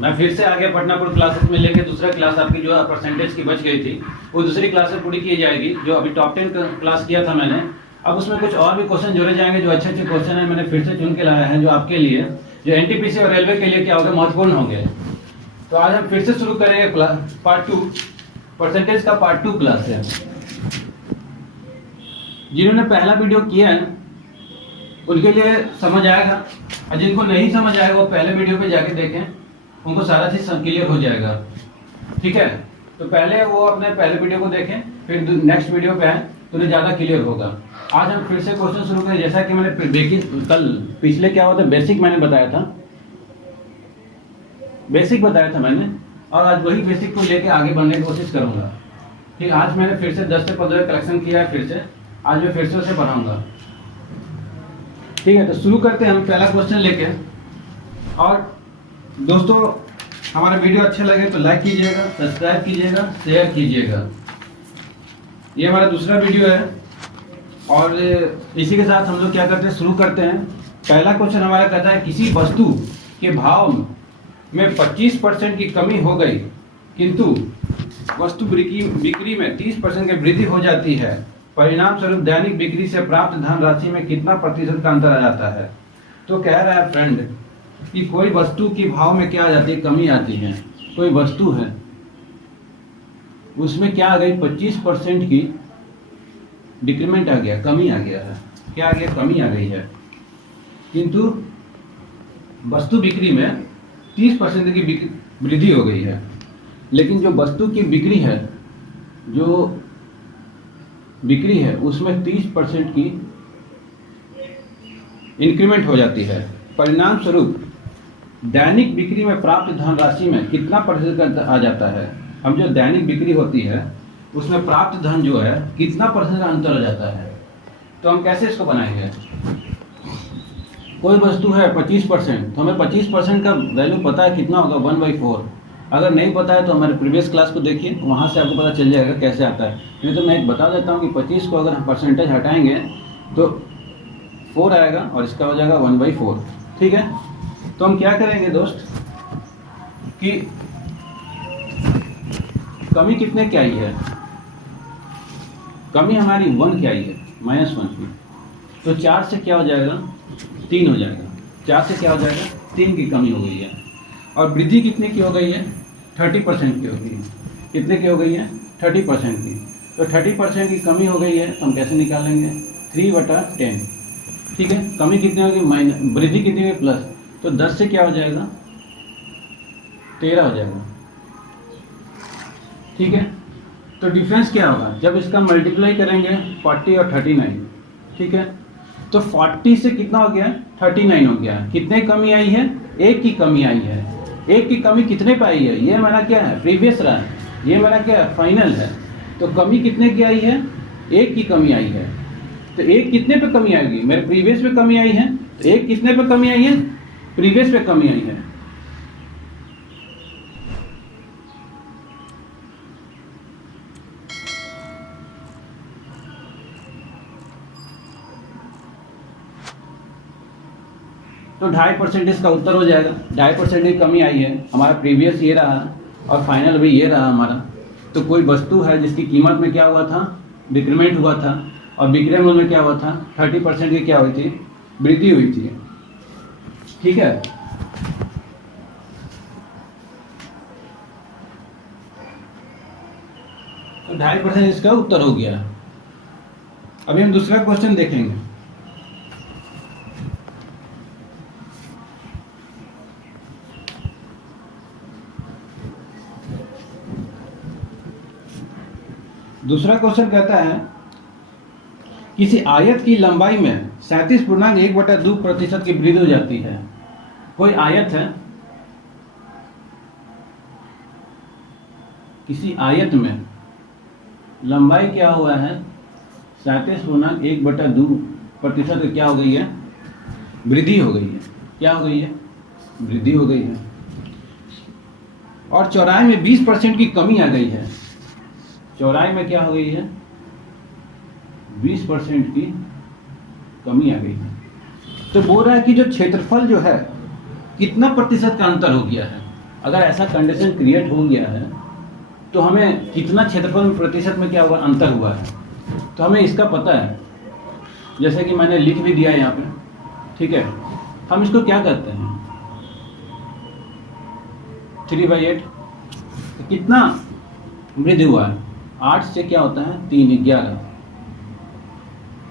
मैं फिर से आगे पटनापुर क्लासेस में लेके दूसरा क्लास आपकी जो परसेंटेज की बच गई थी वो दूसरी क्लास में पूरी की जाएगी। जो अभी टॉप 10 क्लास किया था मैंने, अब उसमें कुछ और भी क्वेश्चन जोड़े जाएंगे जो अच्छे अच्छे क्वेश्चन है मैंने फिर से चुन के लाया है, जो आपके लिए, जो एनटीपीसी और रेलवे के लिए क्या होगा, महत्वपूर्ण होंगे। तो आज हम फिर से शुरू करेंगे पार्ट 2, परसेंटेज का पार्ट 2 क्लास है। जिन्होंने पहला वीडियो किया है उनके लिए समझ आएगा, और जिनको नहीं समझ आएगा वो पहले वीडियो पे जाके देखें, उनको सारा चीज क्लियर हो जाएगा। ठीक है, तो पहले वो अपने पहले वीडियो को देखें, फिर नेक्स्ट वीडियो पे आए तो उन्हें ज्यादा क्लियर होगा। आज हम फिर से क्वेश्चन शुरू करें। जैसा कि मैंने कल पिछले क्या होता है बेसिक मैंने बताया था, बेसिक बताया था मैंने, और आज वही बेसिक को लेके आगे बढ़ने की कोशिश करूंगा। ठीक, आज मैंने फिर से 10 से 15 कलेक्शन किया है, फिर से आज मैं फिर से उसे बनाऊंगा। ठीक है, तो शुरू करते हैं हम पहला क्वेश्चन लेके। और दोस्तों हमारा वीडियो अच्छा लगे तो लाइक कीजिएगा, सब्सक्राइब कीजिएगा, शेयर कीजिएगा। ये हमारा दूसरा वीडियो है और इसी के साथ हम लोग क्या करते हैं, शुरू करते हैं। पहला क्वेश्चन हमारा कहता है किसी वस्तु के भाव में 25% की कमी हो गई किंतु वस्तु बिक्री में 30% की वृद्धि हो जाती है, परिणाम स्वरूप दैनिक बिक्री से प्राप्त धनराशि में कितना प्रतिशत का अंतर आ जाता है। तो कह रहा है फ्रेंड कि कोई वस्तु की भाव में क्या आ जाती है, कमी आती है। कोई वस्तु है उसमें क्या आ गई, 25% की डिक्रीमेंट आ गया, कमी आ गया है। क्या आ गया, कमी आ गई है, किंतु वस्तु बिक्री में 30% की वृद्धि हो गई है। लेकिन जो वस्तु की बिक्री है, जो बिक्री है उसमें 30% की इंक्रीमेंट हो जाती है, परिणाम स्वरूप दैनिक बिक्री में प्राप्त धनराशि में कितना प्रतिशत का अंतर आ जाता है। हम जो दैनिक बिक्री होती है उसमें प्राप्त धन जो है कितना प्रतिशत का अंतर आ जाता है। तो हम कैसे इसको बनाएंगे, कोई वस्तु है 25%, तो हमें 25% का वैल्यू पता है कितना होगा, 1/4। अगर नहीं पता है तो हमारे प्रीवियस क्लास को देखिए, वहाँ से आपको पता चल जाएगा कैसे आता है। नहीं तो मैं एक बता देता हूँ कि 25 को अगर हम परसेंटेज हटाएंगे तो 4 आएगा और इसका हो जाएगा 1/4। ठीक है, तो हम क्या करेंगे दोस्त कि कमी कितने की आई है, कमी हमारी 1 की आई है, -1 की। तो 4 से क्या हो जाएगा, 3 हो जाएगा। 4 से क्या हो जाएगा, 3 की कमी हो गई है। और वृद्धि कितने की हो गई है, 30% की हो गई है। कितने की हो गई है, 30% की। तो 30% की कमी हो गई है तो हम कैसे निकालेंगे, 3/10। ठीक है, कमी कितनी होगी, माइनस, वृद्धि कितनी होगी, प्लस। तो 10 से क्या हो जाएगा, 13 हो जाएगा। ठीक है, तो डिफरेंस क्या होगा, जब इसका मल्टीप्लाई करेंगे 40 और 39। ठीक है, तो 40 से कितना हो गया, 39 हो गया। कितने कमी आई है, 1 की कमी आई है। 1 की कमी कितने पे आई है, ये मेरा क्या है, प्रीवियस रहा है, ये मेरा क्या है, फाइनल है। तो कमी कितने की आई है, 1 की कमी आई है। तो 1 कितने पे कमी आएगी, मेरे प्रीवियस पे कमी आई है। तो 1 कितने पे कमी आई है, प्रीवियस पे कमी आई है। तो 2.5% का उत्तर हो जाएगा। 2.5% की कमी आई है, हमारा प्रीवियस ये रहा और फाइनल भी ये रहा हमारा। तो कोई वस्तु है जिसकी कीमत में क्या हुआ था, डिक्रीमेंट हुआ था, और बिक्री मूल्य में क्या हुआ था, 30% की क्या हुई थी, वृद्धि हुई थी। ठीक है, तो 2.5% इसका उत्तर हो गया। अभी हम दूसरा क्वेश्चन देखेंगे। दूसरा क्वेश्चन कहता है किसी आयत की लंबाई में 37.1/2% की वृद्धि हो जाती है। कोई आयत है, किसी आयत में लंबाई क्या हुआ है, 37.1/2% क्या हो गई है, वृद्धि हो गई है। क्या हो गई है, वृद्धि हो गई है। और चौड़ाई में 20% की कमी आ गई है। चौड़ाई में क्या हो गई है, 20% की कमी आ गई है। तो बोल रहा है कि जो क्षेत्रफल जो है कितना प्रतिशत का अंतर हो गया है। अगर ऐसा कंडीशन क्रिएट हो गया है तो हमें कितना क्षेत्रफल में प्रतिशत में क्या हुआ, अंतर हुआ है, तो हमें इसका पता है। जैसे कि मैंने लिख भी दिया यहाँ पे, ठीक है। हम इसको क्या करते हैं, 3/8 तो कितना वृद्धि हुआ है, 8 से क्या होता है 3, 11।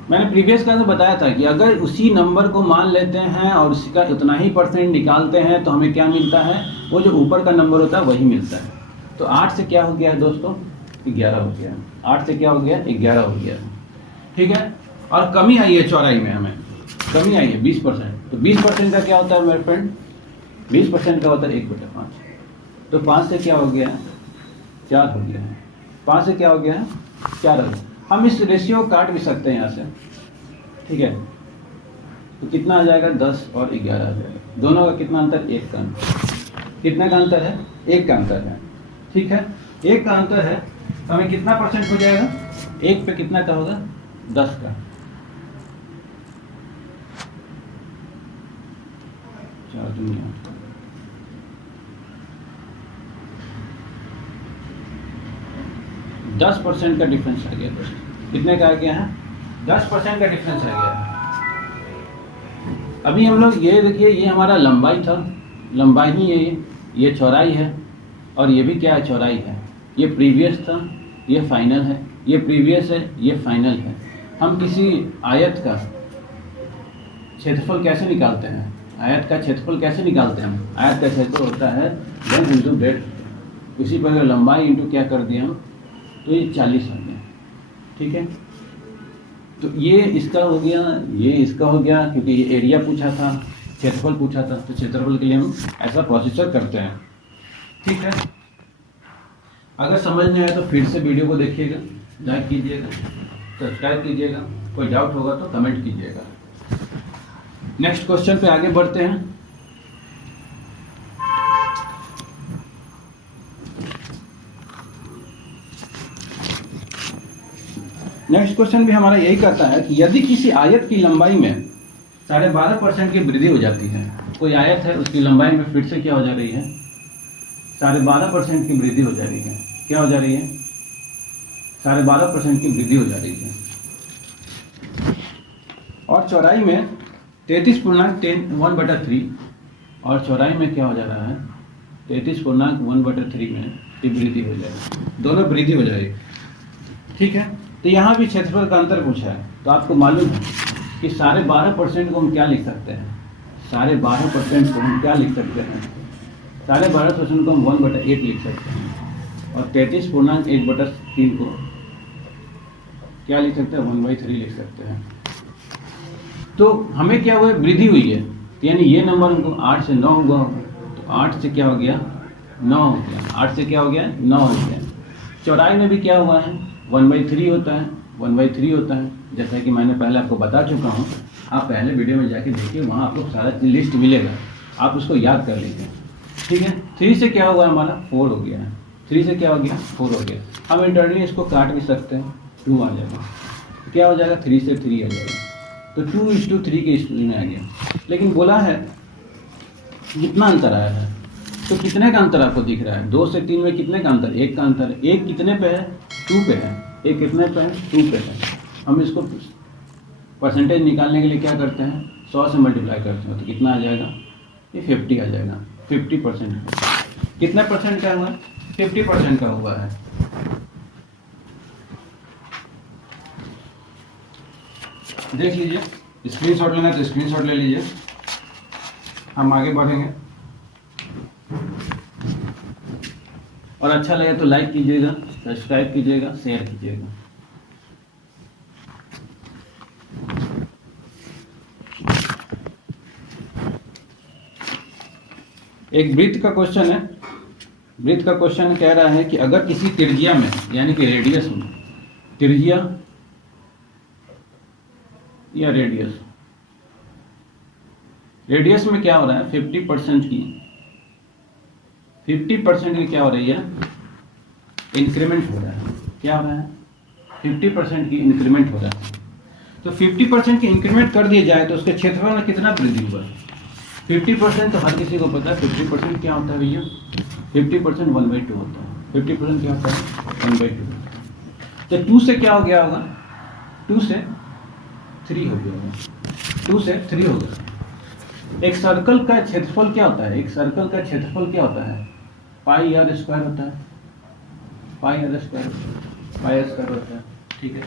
मैंने प्रीवियस क्लास में बताया था कि अगर उसी नंबर को मान लेते हैं और उसका उतना ही परसेंट निकालते हैं तो हमें क्या मिलता है, वो जो ऊपर का नंबर होता है वही मिलता है। तो 8 से क्या हो गया है दोस्तों, 11 हो गया। 8 से क्या हो गया, 11 हो गया, ठीक है। और कमी आई है चौड़ाई में, हमें कमी आई है 20%। तो 20% का क्या होता है मेरे फ्रेंड, 20% का होता है 1/5। तो 5 से क्या हो गया, 4 हो गया है। 5 से क्या हो गया है, 4 हो गया। हम इस रेशियो को काट भी सकते हैं यहाँ से, ठीक है। तो कितना आ जाएगा, 10 और 11 आ जाएगा। दोनों का कितना अंतर, 1 का अंतर। कितने का अंतर है, 1 का अंतर है, ठीक है। 1 का अंतर है तो हमें कितना परसेंट हो जाएगा, 1 पे कितना का होगा, 10 का। चार दुनिया 10% का डिफरेंस आ गया दोस्तों। कितने का आ गया है, 10% का डिफरेंस आ गया है। अभी हम लोग ये देखिए, ये हमारा लंबाई था, लंबाई ही है, ये चौड़ाई है, और ये भी क्या है, चौड़ाई है। ये प्रीवियस था, ये फाइनल है, ये प्रीवियस है, ये फाइनल है। हम किसी आयत का क्षेत्रफल कैसे निकालते हैं, आयत का क्षेत्रफल कैसे निकालते हैं, आयत का क्षेत्रफल होता है लेंथ इंटू ब्रेड्थ। उसी पर लंबाई इंटू क्या कर दिया हम, तो ये 40 आ गया, ठीक है। तो ये इसका हो गया, ये इसका हो गया, क्योंकि ये एरिया पूछा था, क्षेत्रफल पूछा था, तो क्षेत्रफल के लिए हम ऐसा प्रोसीजर करते हैं, ठीक है। अगर समझ नहीं आया तो फिर से वीडियो को देखिएगा, लाइक कीजिएगा, सब्सक्राइब कीजिएगा, कोई डाउट होगा तो कमेंट कीजिएगा। नेक्स्ट क्वेश्चन पे आगे बढ़ते हैं। नेक्स्ट क्वेश्चन भी हमारा यही कहता है कि यदि किसी आयत की लंबाई में 12.5% की वृद्धि हो जाती है, कोई आयत है उसकी लंबाई में फिर से क्या हो जा रही है, 12.5% की वृद्धि हो जा रही है। क्या हो जा रही है, 12.5% की वृद्धि हो जा रही है। और चौड़ाई में 33.1/3, और चौड़ाई में क्या हो जा रहा है, 33.1/3 में ये वृद्धि हो जाएगी, दोनों वृद्धि हो जाएगी, ठीक है। तो यहाँ भी क्षेत्रफल का अंतर पूछा है, तो आपको मालूम है कि 12.5% को हम क्या लिख सकते हैं, 12.5% को हम क्या लिख सकते हैं, 12.5% को हम 1/8 लिख सकते हैं, और 33.1/3 को क्या लिख सकते हैं, 1/3 लिख सकते हैं। तो हमें क्या हुआ, वृद्धि हुई है, यानी ये नंबर हमको 8 से 9 हुआ, तो 8 से क्या हो गया, 9 हो गया, 8 से क्या हो गया, 9 हो गया। चौड़ाई में भी क्या हुआ है, 1/3 होता है, 1/3 होता है, जैसा कि मैंने पहले आपको बता चुका हूँ। आप पहले वीडियो में जाके देखिए, वहाँ आपको सारा लिस्ट मिलेगा, आप उसको याद कर लीजिए, ठीक है। 3 से क्या हुआ हमारा, 4 हो गया है, 3 से क्या हो गया, 4 हो गया। हम इंटरनली इसको काट भी सकते हैं, 2 आ जाएगा, क्या हो जाएगा, 3 से 3 आ जाएगा, तो 2:3 के स्कूल में आ गया। लेकिन बोला है कितना अंतर आया है, तो कितने का अंतर आपको दिख रहा है, 2 से 3 में कितने का अंतर, 1 का अंतर है। 1 कितने पे है, 2 पे है, 1 कितने पे है, 2 पे है। हम इसको परसेंटेज निकालने के लिए क्या करते हैं, 100 से मल्टीप्लाई करते हैं, तो कितना आ जाएगा, ये 50 आ जाएगा। 50% कितने परसेंट का हुआ है, 50% का हुआ है। देख लीजिए, स्क्रीनशॉट लेना है तो स्क्रीनशॉट ले लीजिए, हम आगे बढ़ेंगे। और अच्छा लगे तो लाइक कीजिएगा, सब्सक्राइब कीजिएगा, शेयर कीजिएगा। एक वृत्त का क्वेश्चन है। वृत्त का क्वेश्चन कह रहा है कि अगर किसी त्रिज्या में, यानी कि रेडियस में, त्रिज्या या रेडियस में क्या हो रहा है, 50% की क्या हो रही है, इंक्रीमेंट हो रहा है। क्या हो रहा है, 50% की इंक्रीमेंट हो रहा है। तो 50% की इंक्रीमेंट कर दिया जाए तो उसके क्षेत्रफल में कितना वृद्धि हुआ, 50% तो हर किसी को पता है। 50% क्या होता है भैया? 50% 1/2 होता है। 50% क्या होता है? 1/2। तो 2 से क्या हो गया होगा? 2 से 3 हो गया होगा। 2 से 3 हो गया। एक सर्कल का क्षेत्रफल क्या होता है? एक सर्कल का क्षेत्रफल क्या होता है? पाई आर स्क्वायर होता है। पाई आर स्क्वायर होता है। ठीक है,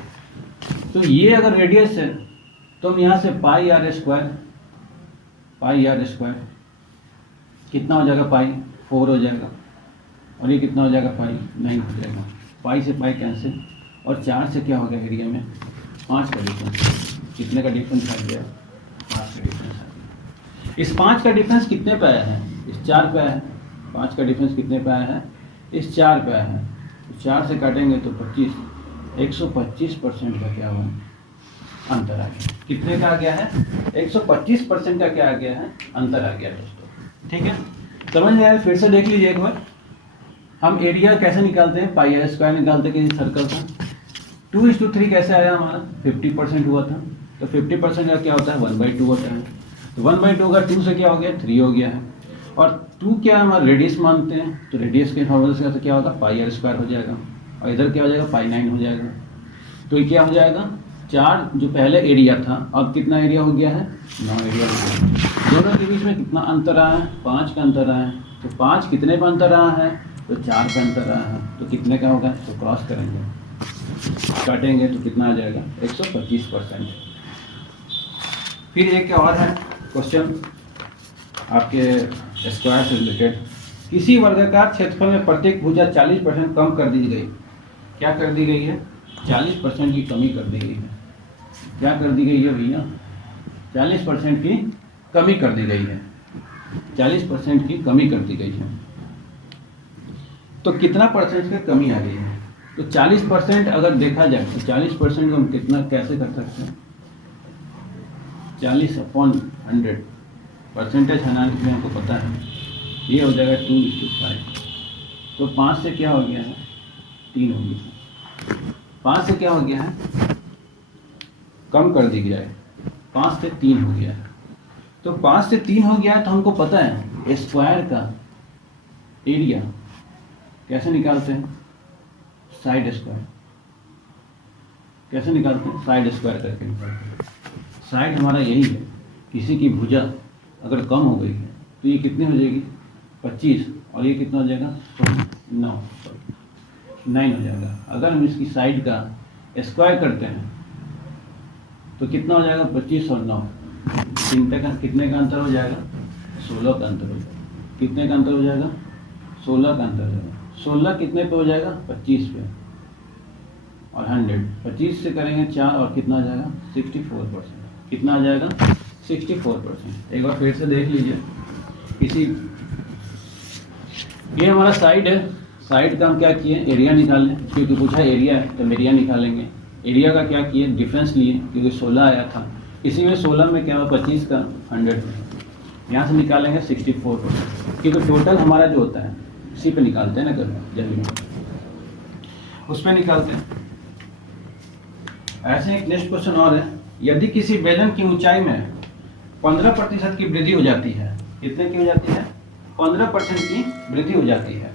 तो ये अगर रेडियस है तो हम यहाँ से पाई आर स्क्वायर कितना हो जाएगा? पाई 4 हो जाएगा, और ये कितना हो जाएगा? पाई 9 हो जाएगा। पाई से पाई कैंसिल, और 4 से क्या हो गया? एरिया में 5 का डिफरेंस। कितने का डिफरेंस आ गया? 5 का डिफरेंस आ गया। इस 5 का डिफरेंस कितने पे आया है? इस 4 पे आया है। 5 का डिफरेंस कितने पे आया है? इस 4 पे आया है। तो 4 से काटेंगे तो 25, 125% का क्या हुआ? अंतर आ गया। कितने का आ गया है? 125% का क्या आ गया है? अंतर आ गया दोस्तों। ठीक है, समझ में आया? फिर से देख लीजिए एक बार। हम एरिया कैसे निकालते हैं? पाई आर स्क्वायर निकालते हैं किसी सर्कल का। 2:3 कैसे आया हमारा? 50% हुआ था, तो 50% का क्या होता है? 1/2 होता है। तो 1/2 का 2 से क्या हो गया? 3 हो गया है। और 2 क्या है? हमारा रेडियस मानते हैं, तो रेडियस के फॉर्मूले से क्या होगा? पाई आर स्क्वायर हो जाएगा, और इधर क्या हो जाएगा? पाई 9 हो जाएगा। तो ये क्या हो जाएगा? 4 जो पहले एरिया था, अब कितना एरिया हो गया है? 9 एरिया हो गया। दोनों के बीच में कितना अंतर आया है? 5 का अंतर आया है। तो 5 कितने पर अंतर आया है? तो 4 पे अंतर आया है। तो कितने का होगा? तो क्रॉस करेंगे, काटेंगे तो कितना आ जाएगा? 125%। फिर एक और है क्वेश्चन आपके स्क्वायर से रिलेटेड। किसी वर्गाकार क्षेत्रफल में प्रत्येक भुजा 40% कम कर दी गई। क्या कर दी गई है? 40% की कमी कर दी गई है। क्या कर दी गई है भैया? 40% की कमी कर दी गई है। 40% की कमी कर दी गई है। तो कितना परसेंट की कमी आ गई है? तो 40% अगर देखा जाए तो 40% को हम कितना कैसे कर सकते हैं? 40/100 परसेंटेज हटाने के लिए हमको पता है ये हो जाएगा 2:5। तो 5 से क्या हो गया है? 3 हो गया। 5 से क्या हो गया है? कम कर दी जाए, 5 से 3 हो गया है। तो 5 से 3 हो गया है, तो हमको पता है स्क्वायर का एरिया कैसे निकालते हैं? Side square. कैसे निकालते हैं? साइड स्क्वायर करके निकालते हैं। साइड हमारा यही है, किसी की भुजा अगर कम हो गई है तो ये कितनी हो जाएगी? 25, और ये कितना हो जाएगा? 9 हो जाएगा। अगर हम इसकी साइड का स्क्वायर करते हैं तो कितना हो जाएगा? 25 और 9, कितने का अंतर हो जाएगा? 16 का अंतर हो जाएगा। कितने का अंतर हो जाएगा? 16 का अंतर हो जाएगा। 16 कितने पे हो जाएगा? 25 पे, और 100 25 से करेंगे 4, और कितना आ जाएगा? 64%। कितना आ जाएगा? 64%। एक बार फिर से देख लीजिए। ये हमारा साइड है। साइड का हम क्या किए? एरिया निकाल लें, क्योंकि पूछा एरिया है तो एरिया निकालेंगे। एरिया का क्या किए? डिफरेंस लिए, क्योंकि 16 आया था। इसी में 16 में क्या हुआ? 25 का 100 में यहाँ से निकालेंगे 64%, क्योंकि टोटल हमारा जो होता है उसी पे निकालते हैं ना, कभी जल्दी उस पर निकालते हैं। ऐसे एक नेक्स्ट क्वेश्चन और है। यदि किसी बेलन की ऊंचाई में 15% की वृद्धि हो जाती है, कितने की हो जाती है? 15% की वृद्धि हो जाती है।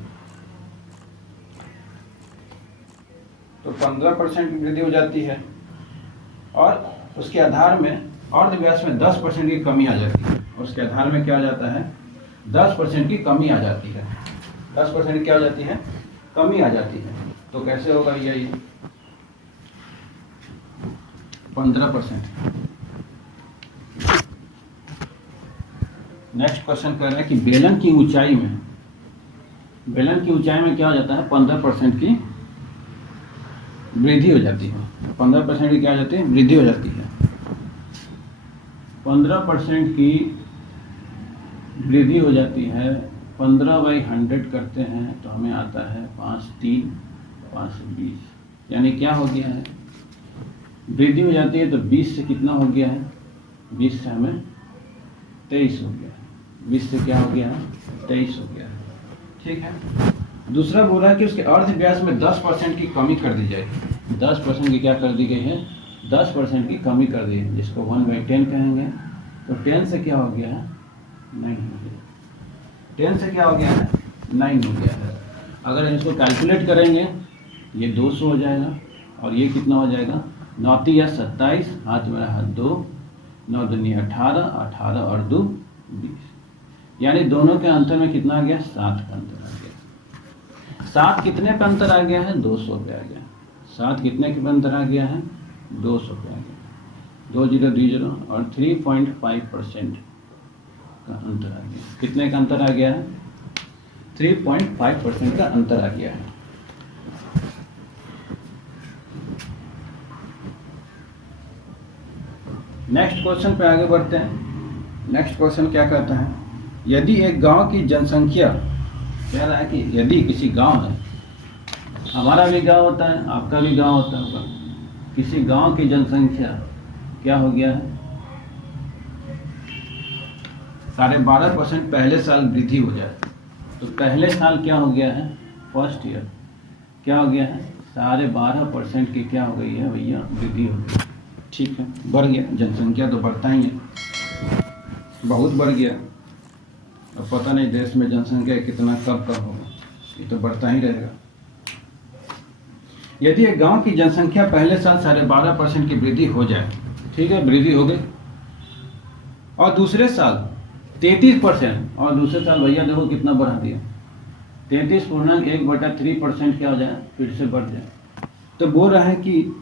तो 15% की वृद्धि हो जाती है, और उसके आधार में अर्ध व्यास में 10% की कमी आ जाती है। और उसके आधार में क्या आ जाता है? 10% की कमी आ जाती है। 10% क्या हो जाती है? कमी आ जाती है। तो कैसे होगा ये 15%? नेक्स्ट क्वेश्चन कर रहे हैं कि बेलन की ऊंचाई में क्या हो जाता है? 15% की वृद्धि हो जाती है। 15% की क्या हो जाती है? वृद्धि हो जाती है। 15% की वृद्धि हो जाती है। 15/100 करते हैं तो हमें आता है 5×3 520, यानी क्या हो गया है? वृद्धि हो जाती है तो 20 से कितना हो गया है? 20 से हमें 23 हो गया। 20 से क्या हो गया है? 23 हो गया। ठीक है। दूसरा बोल रहा है कि उसके अर्ध व्यास में 10% की कमी कर दी जाएगी। 10% की क्या कर दी गई है? 10% की कमी कर दी है, जिसको 1/10 कहेंगे। तो 10 से क्या हो गया है? 9 हो गया, 10 से क्या हो गया है 9 हो गया है। अगर इसको कैलकुलेट करेंगे ये 200 हो जाएगा और ये कितना हो जाएगा 9 या 27, हाथ मेरा हाथ 2, 9 दूनी 18, 18 और 2 20, यानी दोनों के अंतर में कितना आ गया 7 का अंतर आ गया। 7 कितने पे अंतर आ गया है 200 पे आ गया। 7 कितने के पे अंतर आ गया है 200 पे आ गया। 2020 और 3.5% का अंतर आ गया। कितने का अंतर आ गया है 3.5% का अंतर आ गया है। नेक्स्ट क्वेश्चन पे आगे बढ़ते हैं। नेक्स्ट क्वेश्चन क्या कहता है, यदि एक गांव की जनसंख्या, कह रहा है कि यदि किसी गांव है, हमारा भी गांव होता है, आपका भी गांव होता होगा, किसी गांव की जनसंख्या क्या हो गया है 12.5% पहले साल वृद्धि हो जाए, तो पहले साल क्या हो गया है फर्स्ट ईयर क्या हो गया है 12.5% की क्या हो गई है भैया वृद्धि हो गई। ठीक है, बढ़ गया, जनसंख्या तो बढ़ता ही है, बहुत बढ़ गया। अब पता नहीं देश में जनसंख्या कितना कब होगा, ये तो बढ़ता ही रहेगा। यदि एक गांव की जनसंख्या पहले साल 12.5% की वृद्धि हो जाए, ठीक है, वृद्धि हो गई, और दूसरे साल 33%, और दूसरे साल भैया देखो कितना बढ़ा दिया 33.1/3% क्या हो जाए फिर से बढ़ जाए, तो बोल रहा है कि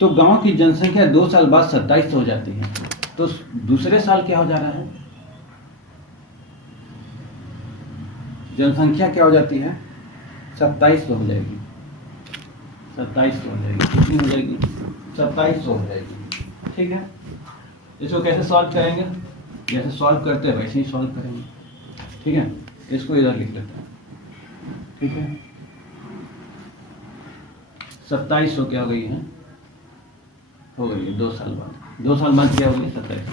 तो गांव की जनसंख्या 2 साल बाद 27 हो जाती है, तो दूसरे साल क्या हो जा रहा है जनसंख्या क्या हो जाती है 27 हो जाएगी, 27 हो जाएगी, कितनी हो जाएगी 27 हो जाएगी। ठीक है, इसको कैसे सॉल्व करेंगे, जैसे सॉल्व करते हैं वैसे ही सॉल्व करेंगे। ठीक है, इसको इधर लिख लेते हैं। ठीक है, 27 क्या हो गई है, हो गई है 2 साल बाद। 2 साल बाद क्या होगी 27।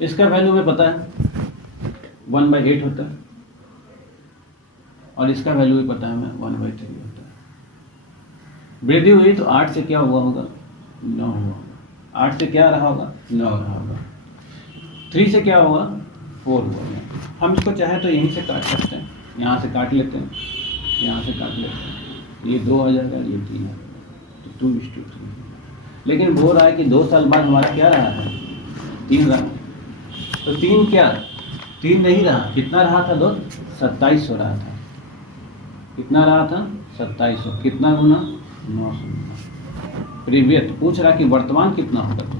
इसका वैल्यू में पता है 1/8 होता है, और इसका वैल्यू भी पता है हमें 1/3 होता है। वृद्धि हुई तो 8 से क्या हुआ होगा 9 हुआ, 8 से क्या रहा होगा 9 रहा होगा, 3 से क्या होगा 4 हुआ। हम इसको चाहे तो यहीं से काट सकते हैं, यहाँ से काट लेते हैं, यहाँ से काट लेते हैं, ये 2 आ जाएगा, ये 3 आ जाएगा, तो 2:3। लेकिन बोल रहा है कि 2 साल बाद हमारा क्या रहा है 3 रहा, तो 3 क्या 3 नहीं रहा, कितना रहा था दोस्त 27 हो रहा था, कितना रहा था 2700, कितना गुना 900। प्रीवियस पूछ रहा कि वर्तमान कितना होगा, तो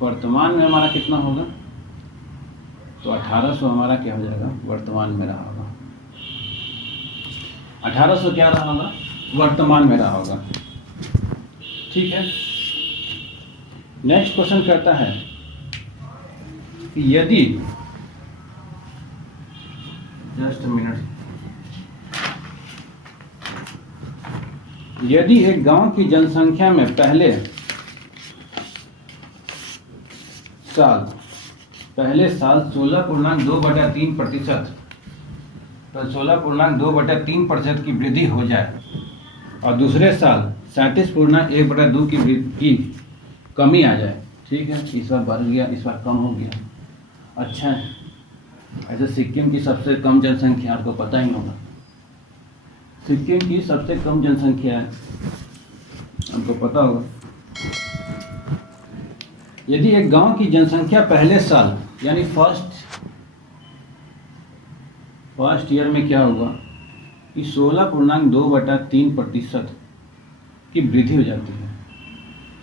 वर्तमान में हमारा कितना होगा, तो 1800 हमारा क्या हो जाएगा वर्तमान में रहा होगा, 1800 क्या रहा होगा वर्तमान में रहा होगा। ठीक है, नेक्स्ट क्वेश्चन कहता है कि यदि, जस्ट मिनट, यदि एक गांव की जनसंख्या में पहले साल 16.2/3%, तो 16.2/3% की वृद्धि हो जाए, और दूसरे साल 37.1/2 की कमी आ जाए। ठीक है, इस बार बढ़ गया, इस बार कम हो गया। अच्छा है, ऐसे सिक्किम की सबसे कम जनसंख्या आपको पता ही होगा, सिक्किम की सबसे कम जनसंख्या है, आपको पता होगा। यदि एक गांव की जनसंख्या पहले साल यानी फर्स्ट ईयर में क्या होगा कि 16.2/3% की वृद्धि हो जाती है,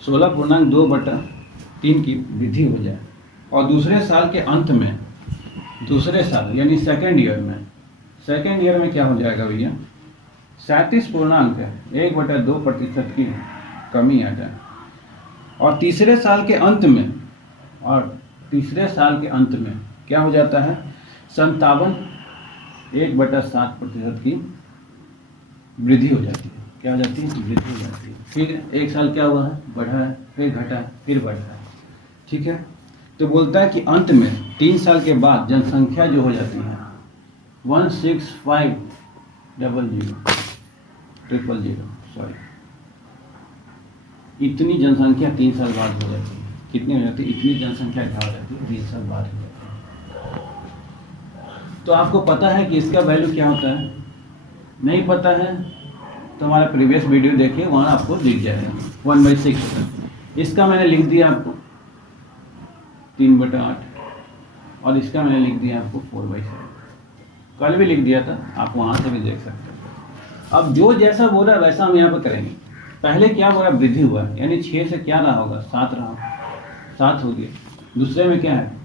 16.2/3 की वृद्धि हो जाए, और दूसरे साल के अंत में, दूसरे साल यानी सेकेंड ईयर में क्या हो जाएगा भैया 37.1/2% की कमी आ जाए, और तीसरे साल के अंत में क्या हो जाता है 57.1/7% की वृद्धि हो जाती है। क्या हो जाती है वृद्धि हो जाती है। ठीक है, एक साल क्या हुआ है बढ़ा है, फिर घटा है, फिर बढ़ रहा है। ठीक है, तो बोलता है कि अंत में 3 साल के बाद जनसंख्या जो हो जाती है 165,000, सॉरी, इतनी जनसंख्या 3 साल बाद हो जाती है। कितनी हो जाती है, इतनी जनसंख्या क्या हो जाती है, 20 साल बाद हो जाती है। तो आपको पता है कि इसका वैल्यू क्या होता है? नहीं पता है तो हमारा प्रीवियस वीडियो देखिए, वहाँ आपको दिख जाएगा। 1/6 होता है। इसका मैंने लिख दिया आपको 3/8 और इसका मैंने लिख दिया आपको 4/7। कल भी लिख दिया था, आप वहाँ से भी देख सकते हैं। अब जो जैसा बोला वैसा हम यहाँ पर करेंगे। पहले क्या बोला, वृद्धि हुआ, यानी 6 से क्या रहा होगा, 7 रहा, 7 हो गया। दूसरे में क्या है,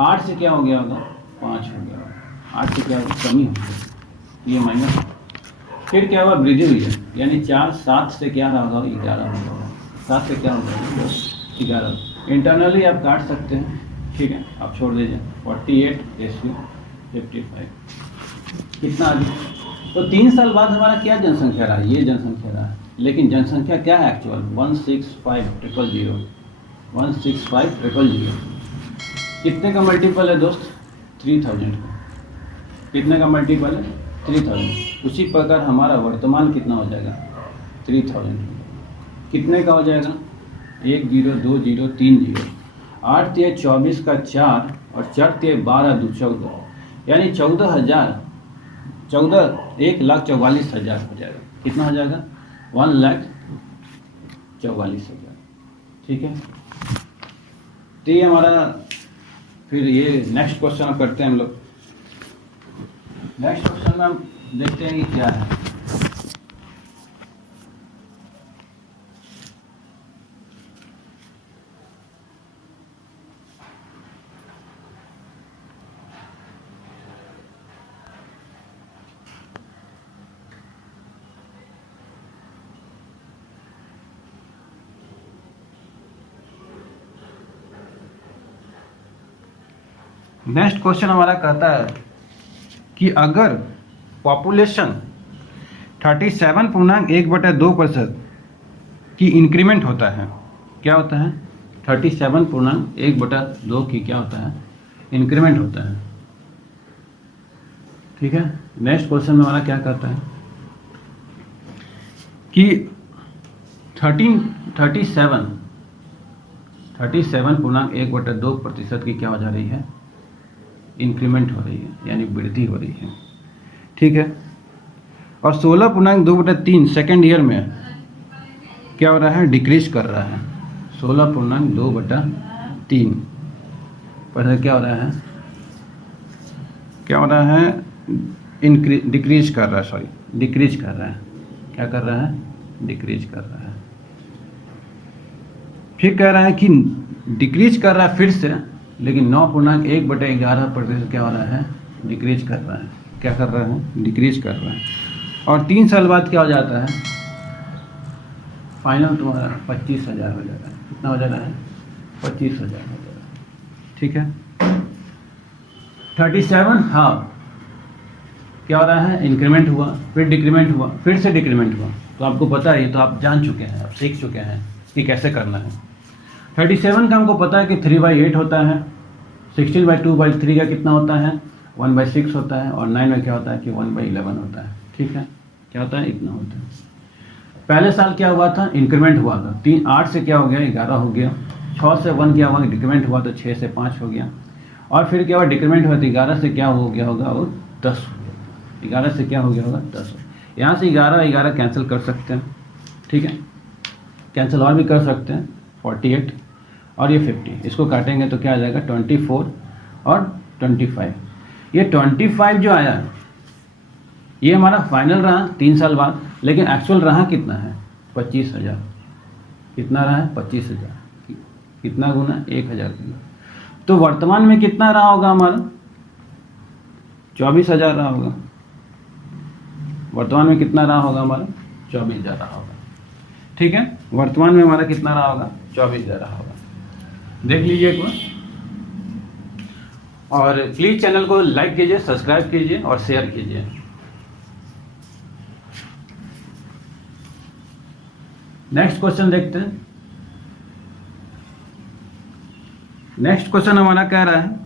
8 से क्या हो गया होगा, 5 हो गया होगा। 8 से क्या होगा, कमी हो गई, ये माइनस। फिर क्या हुआ, वृद्धि हुई है, यानी 4, 7 से क्या रहा होगा, 11 हो गया। 7 से क्या हो गया, 11। इंटरनली आप काट सकते हैं, ठीक है, आप छोड़ दीजिए। 48:55 कितना आ गया। तो 3 साल बाद हमारा क्या जनसंख्या रहा, ये जनसंख्या रहा, लेकिन जनसंख्या क्या है एक्चुअल, 165,000। 165,000 कितने का मल्टीपल है दोस्त, 3000 का। कितने का मल्टीपल है, 3000। उसी प्रकार हमारा वर्तमान कितना हो जाएगा, 3000 कितने का हो जाएगा, 1 0 2 0 3 0। 8 × 24 का 4 और 4 × 12 2 14, यानी 1,44,000 हो जाएगा। कितना हो जाएगा, 1,44,000। ठीक है, तो ये हमारा, फिर ये नेक्स्ट क्वेश्चन करते हैं हम लोग। नेक्स्ट क्वेश्चन में हम देखते हैं कि क्या है। नेक्स्ट क्वेश्चन हमारा कहता है कि अगर पॉपुलेशन 37.1/2% की इंक्रीमेंट होता है, क्या होता है, 37.1/2 की क्या होता है, इंक्रीमेंट होता है। ठीक है, नेक्स्ट क्वेश्चन में हमारा क्या कहता है कि 37.1/2% की क्या हो जा रही है, इंक्रीमेंट हो रही है, यानी वृद्धि हो रही है। ठीक है, और 16.2/3 सेकेंड ईयर में क्या हो रहा है, डिक्रीज कर रहा है। 16.2/3 पर क्या हो रहा है, क्या हो रहा है, डिक्रीज कर रहा है, डिक्रीज कर रहा है। क्या कर रहा है, डिक्रीज कर रहा है। फिर कह रहा है कि डिक्रीज कर रहा है फिर से, लेकिन 9.1/11% क्या हो रहा है, डिक्रीज कर रहा है। क्या कर रहा है, डिक्रीज कर रहा है। और 3 साल बाद क्या हो जाता है, फाइनल तुम्हारा 25,000 हो जाता है। कितना हो जा रहा है, 25,000 हो जा रहा है। ठीक है, 37 हाँ क्या हो रहा है, इंक्रीमेंट हुआ, फिर डिक्रीमेंट हुआ, फिर से डिक्रीमेंट हुआ। तो आपको पता है, ये तो आप जान चुके हैं, आप सीख चुके हैं कि कैसे करना है। 37 का हमको पता है कि 3/8 होता है। 16/2/3 का कितना होता है, 1/6 होता है। और 9 में क्या होता है कि 1/11 होता है। ठीक है, क्या होता है, इतना होता है। पहले साल क्या हुआ था, इंक्रीमेंट हुआ था। 8 से क्या हो गया, 11 हो गया। 6 से 1 क्या हुआ, डिक्रीमेंट हुआ तो 6 से 5 हो गया। और फिर क्या हुआ, डिक्रीमेंट हुआ तो 11 से क्या हो गया होगा, वो 10 हो गया। 11 से क्या हो गया होगा, 10 हो। यहाँ से 11 कैंसिल कर सकते हैं। ठीक है, कैंसिल और भी कर सकते हैं। 48 और ये 50, इसको काटेंगे तो क्या आ जाएगा, 24 और 25। ये 25 जो आया ये हमारा फाइनल रहा 3 साल बाद, लेकिन एक्चुअल रहा कितना है, 25,000। कितना रहा है, 25,000। कितना गुना, 1,000 गुना। तो वर्तमान में कितना रहा होगा हमारा, 24,000 रहा होगा। वर्तमान में कितना रहा होगा हमारा, 24,000 रहा होगा। ठीक है, वर्तमान में हमारा कितना रहा होगा, 24,000 रहा होगा। देख लीजिए एक बार, और प्लीज चैनल को लाइक कीजिए, सब्सक्राइब कीजिए और शेयर कीजिए। नेक्स्ट क्वेश्चन देखते हैं। नेक्स्ट क्वेश्चन हमारा कह रहा है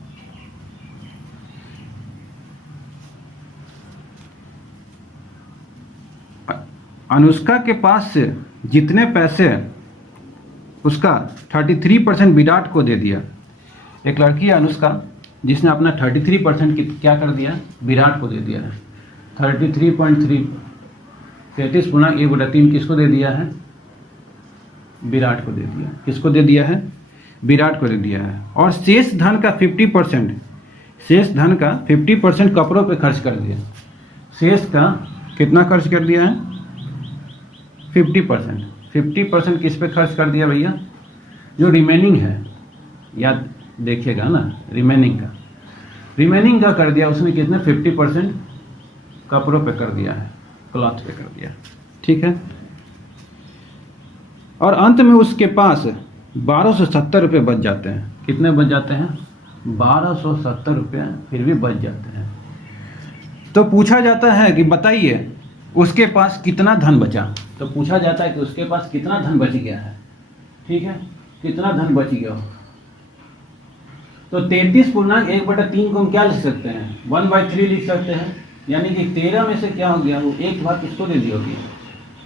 अनुष्का के पास से जितने पैसे उसका 33% विराट को दे दिया। एक लड़की है अनुष्का, जिसने अपना 33% क्या कर दिया, विराट को दे दिया है। 33.3 33 गुना 1/3 किसको दे दिया है, विराट को दे दिया। किसको दे दिया है, विराट को दे दिया है। और शेष धन का 50%, शेष धन का 50% कपड़ों पे खर्च कर दिया। शेष का कितना खर्च कर दिया है, 50%। 50% किस पे खर्च कर दिया भैया, जो रिमेनिंग है, याद देखिएगा ना, रिमेनिंग का कर दिया उसने कितने, 50% कपड़ों पे कर दिया है, क्लॉथ पे कर दिया। ठीक है। और अंत में उसके पास 1270 रुपये बच जाते हैं। कितने बच जाते हैं, 1270 रुपये फिर भी बच जाते हैं। तो पूछा जाता है कि बताइए उसके पास कितना धन बचा। तो पूछा जाता है कि उसके पास कितना धन बच गया है। ठीक है, कितना धन बच गया हो। तो 33 पूर्णांक 1/3 को हम क्या लिख सकते हैं, 1/3 लिख सकते हैं। यानी कि 13 में से क्या हो गया, वो एक भाग किसको दे दी होगी,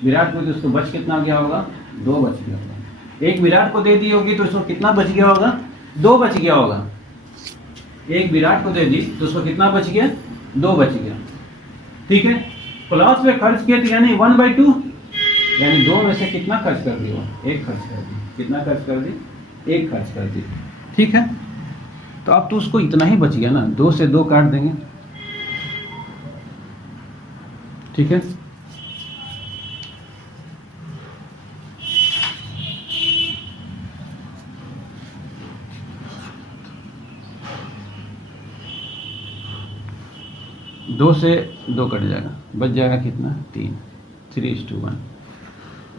विराट को। तो उसको बच कितना गया होगा, 2 बच गया होगा। एक विराट को दे दी होगी तो उसको कितना बच गया होगा, 2 बच गया होगा। एक विराट को दे दी तो उसको कितना बच गया, 2 बच गया। ठीक है। क्लॉथ पे खर्च किया तो यानी 1/2, यानी 2 में से कितना खर्च कर दिया, 1 खर्च कर दी। कितना खर्च कर दी, 1 खर्च कर दी। ठीक है। तो अब तो उसको इतना ही बच गया ना, 2 से 2 काट देंगे। ठीक है। दो से 2 कट जाएगा, बच जाएगा कितना, 3, 3:1।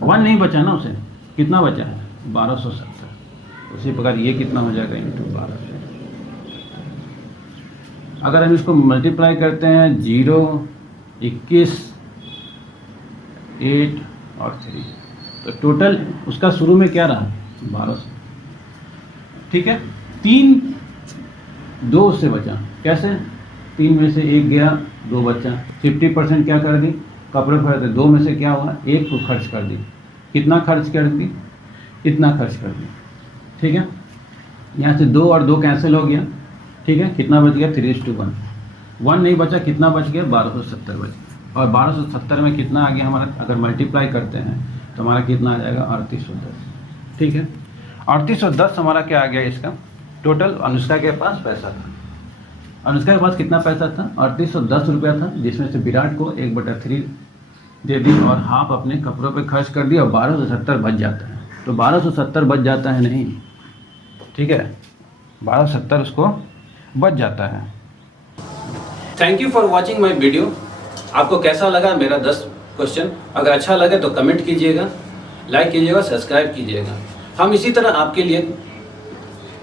1 नहीं बचा ना उसे, कितना बचा है, 1270। उसी प्रकार ये कितना हो जाएगा, × 12। अगर हम इसको मल्टीप्लाई करते हैं, 0, 21, 8 और 3, तो टोटल उसका शुरू में क्या रहा, 1200। ठीक है। 3, 2 उससे बचा, कैसे, 3 में से 1 गया, 2 बचा। 50% क्या कर दी, कपड़े खरीदे। 2 में से क्या हुआ, 1 को खर्च कर दी। कितना खर्च कर दी, इतना खर्च कर दी। ठीक है। यहाँ से 2 और 2 कैंसिल हो गया। ठीक है। कितना बच गया, 3:1। 1 नहीं बचा, कितना बच गया, 1270 बच गया। और 1270 में कितना आ गया हमारा, अगर मल्टीप्लाई करते हैं तो हमारा कितना आ जाएगा, 3810। ठीक है। 3810 हमारा क्या आ गया, इसका टोटल अनुष्का के पास पैसा था। अनुष्का के पास कितना पैसा था, 3810 रुपया था, जिसमें से विराट को 1/3 दे दी और हाफ अपने कपड़ों पे खर्च कर दिया और 1270 बच जाता है। तो 1270 बच जाता है नहीं, ठीक है, 1270 उसको बच जाता है। Thank you for watching my video. आपको कैसा लगा मेरा 10 क्वेश्चन? अगर अच्छा लगे तो कमेंट कीजिएगा, लाइक कीजिएगा, सब्सक्राइब कीजिएगा। हम इसी तरह आपके लिए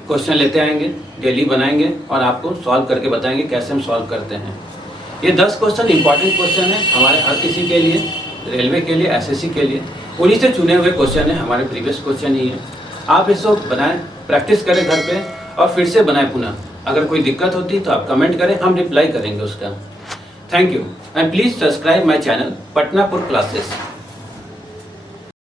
क्वेश्चन लेते आएंगे, डेली बनाएंगे और आपको सॉल्व करके बताएंगे कैसे हम सॉल्व करते हैं। ये 10 क्वेश्चन इंपॉर्टेंट क्वेश्चन है हमारे हर किसी के लिए, रेलवे के लिए, एसएससी के लिए। उन्हीं से चुने हुए क्वेश्चन है, हमारे प्रीवियस क्वेश्चन ही है। आप इसको बनाएं, प्रैक्टिस करें घर पे और फिर से बनाएं पुनः। अगर कोई दिक्कत होती तो आप कमेंट करें, हम रिप्लाई करेंगे उसका। Thank you and please subscribe my channel Patnapur classes.